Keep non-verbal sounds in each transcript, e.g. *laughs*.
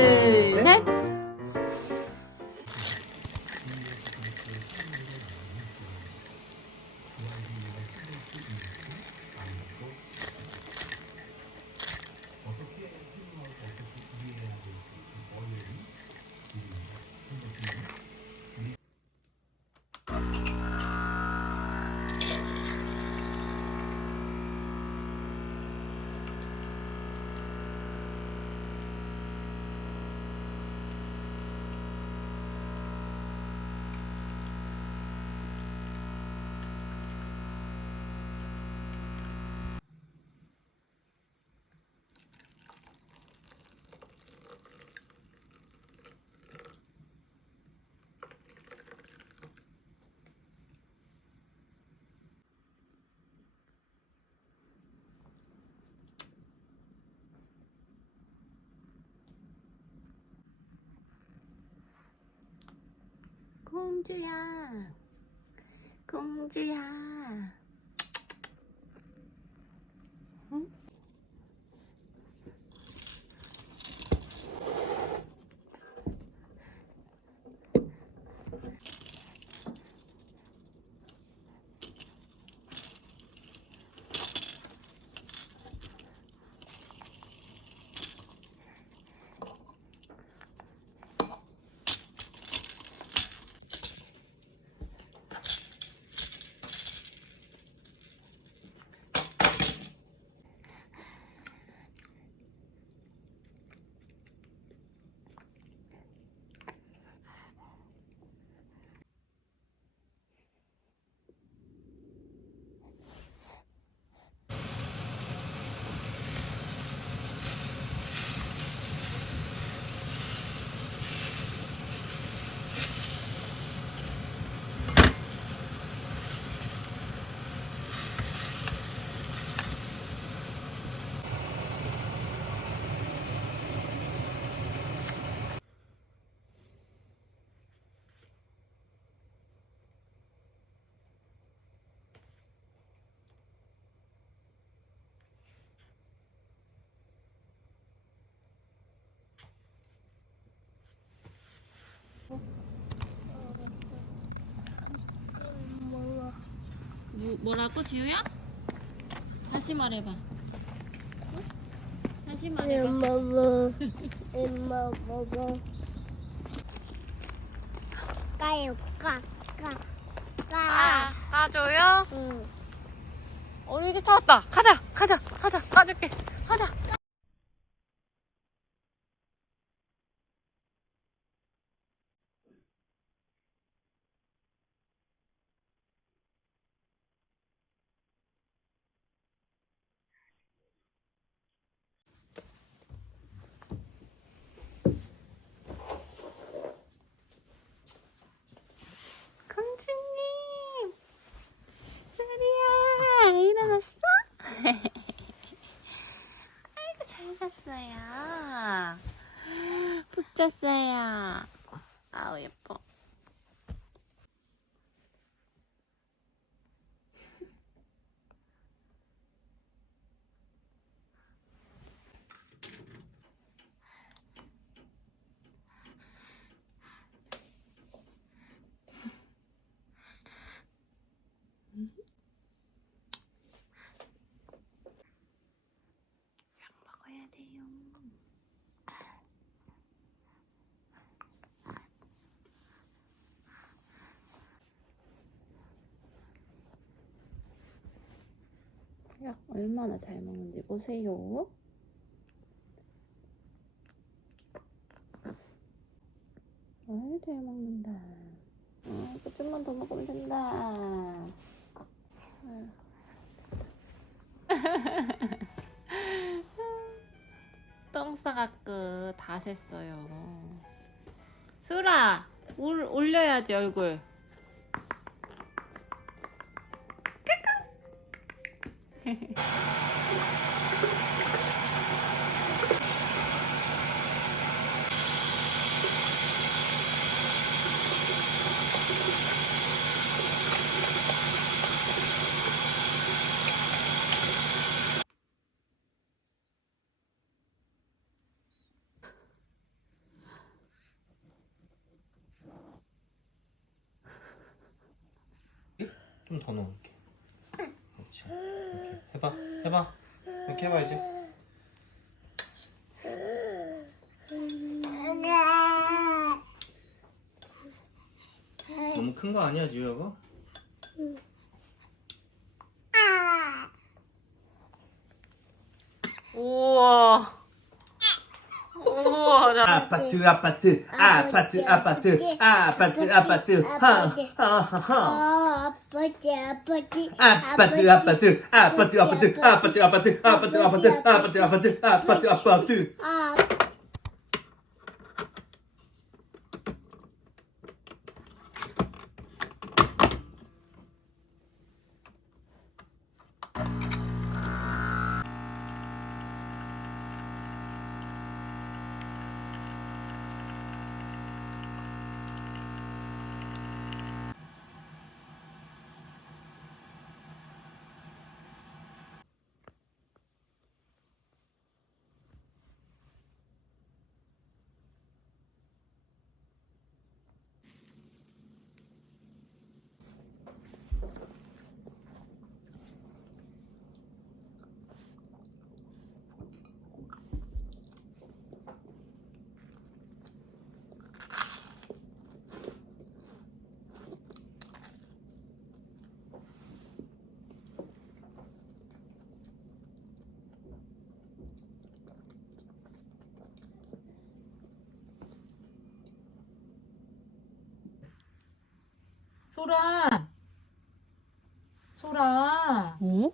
둘, 셋. 공주야. 공주야. 뭐, 뭐라고 지우야? 다시 말해봐. 다시 말해봐. 먹어. 엄마 먹어. 까요 까 까. 까. 까줘요? 응. 우리 이제 다 왔다. 가자, 가자, 가자. 까줄게. 가자. 공주님! 나리야, 일어났어? 아이고, 잘 잤어요. 푹 잤어요. 아우, 예뻐. 약 먹어야 돼요. 얼마나 잘 먹는지 보세요. 아이 잘 먹는다. 어, 이거 좀만 더 먹으면 된다. *laughs* 똥 싸갖고 다 샜어요. 수라 올, 올려야지 얼굴. 좀더 넣을게. 해봐. 이렇게 해봐야지. 너무 큰 거 아니야, 지우야 거? 우와. 우와. 나... 아파트, 아파트, 아파트, 아파트, 아파트, 아파트, 하하하하. 어, 아빠지 아 소라. 소라. 어?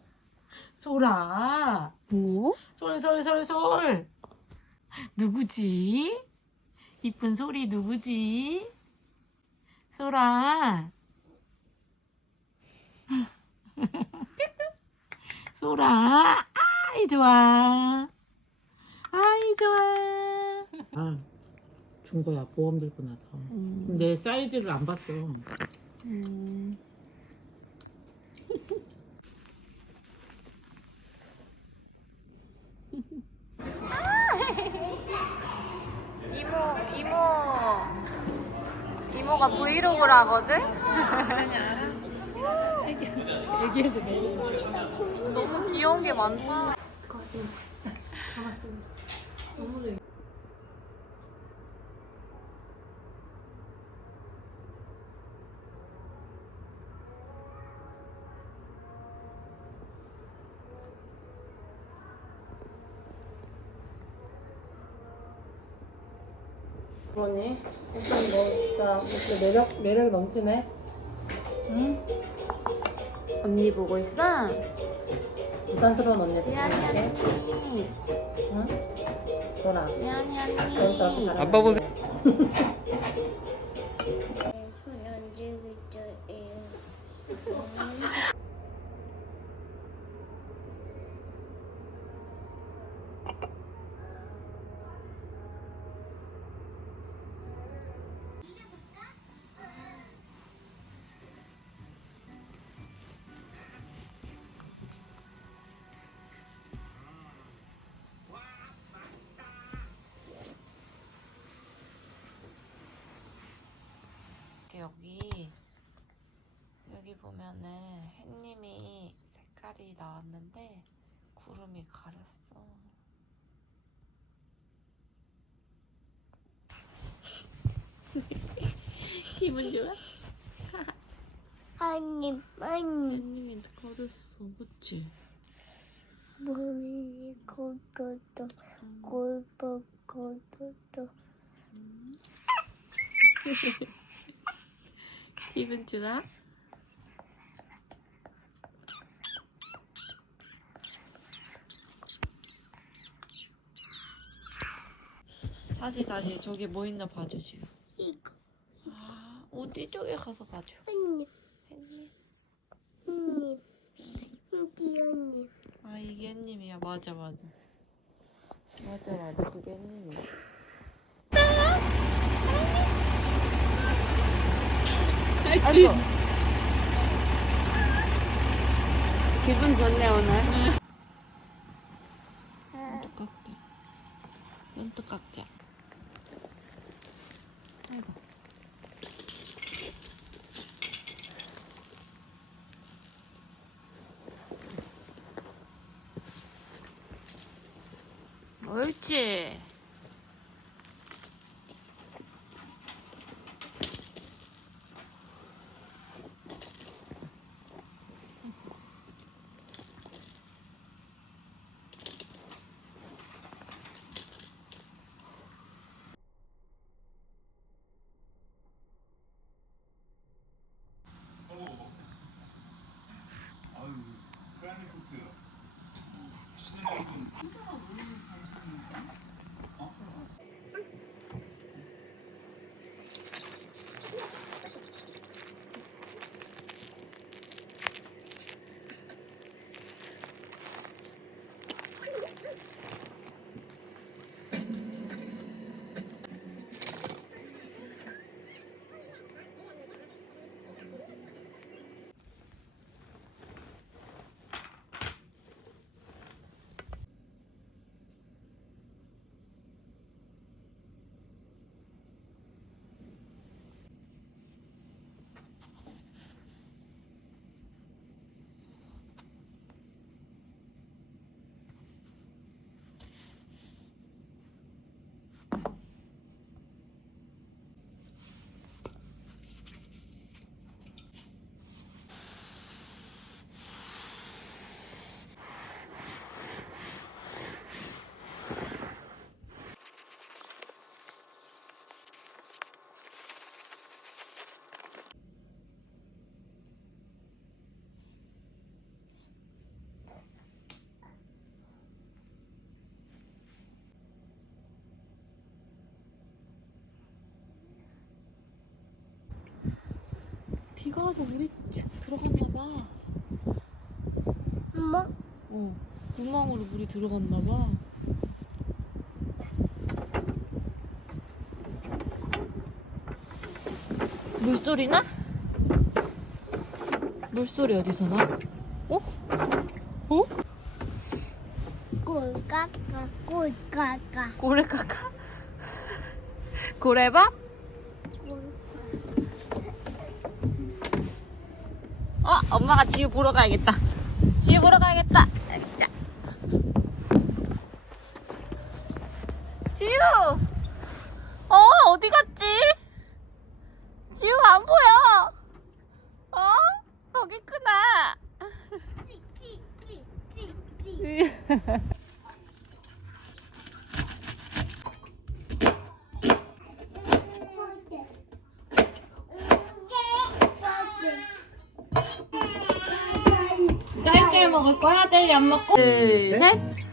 소라. 뭐? 솔솔솔솔. 누구지? 이쁜 소리 누구지? 소라. *laughs* 소라. 아이 좋아. 아이 좋아. 아, 준 거야 보험 들고 나서. 내 사이즈를 안 봤어. 음. *laughs* 이모 이모 이모가 브이로그를 하거든? *laughs* 너무 귀여운 게 많다. 그러니 일단 너 진짜 진짜 매력 매력이 넘치네. 언니 보고 있어? 부산스러운 언니 지안이. 언니. 응? 돌아. 지안이 넌 저렇게 언니. 잘하는 아빠 보세요. *laughs* 여기 여기 보면은 햇님이 색깔이 나왔는데 구름이 가렸어. 기분 좋아? 아니 아니 햇님이 가렸어, 그치? 몸이 고도도 골프 고도도 *laughs* 기분 좋아? 다시 다시 저기 뭐 있나 봐주지. 이거 아 어디 쪽에 가서 봐줘. 한입 햇님. 한입 한입 한입 아 이게 햇님이야 맞아 맞아. 맞아 맞아 그게 햇님이야. 알지? 기분 좋네 오늘. 깎자. 눈도 깎자. 아이고. 옳지. 콘서트 신나는 분. 신경은 왜 관심이 있나요? 비가 와서 물이 쭉 들어갔나 봐. 엄마 어, 구멍으로 물이 들어갔나 봐. 물소리 나? 물소리 어디서 나? 어? 어? 꼴까까 꼴까까 고래 까까? 고래밥? 어, 엄마가 지우 보러 가야겠다. 지우 보러 가야겠다. 자. 지우! 어, 어디 갔지? 지우가 안 보여. 어? 거기 있구나. *laughs* 먹을 거야? 젤리 안 먹고? 둘, 셋.